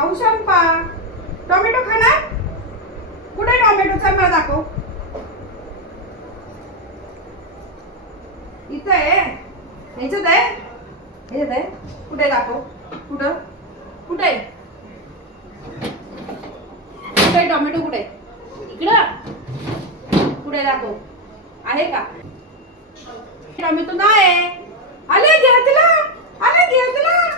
खाऊ शंपा टोमॅटो खाणार? कुठे टोमॅटो? चल मला दाखव. इथं आहे. ह्याच्यात आहे. ह्याच्यात आहे. कुठे दाखव. कुठं कुठे कुठे टोमॅटो कुठे? इकडं कुठे दाखव. आहे का टोमॅटो? नाही. आले घेतला. आले घेतला.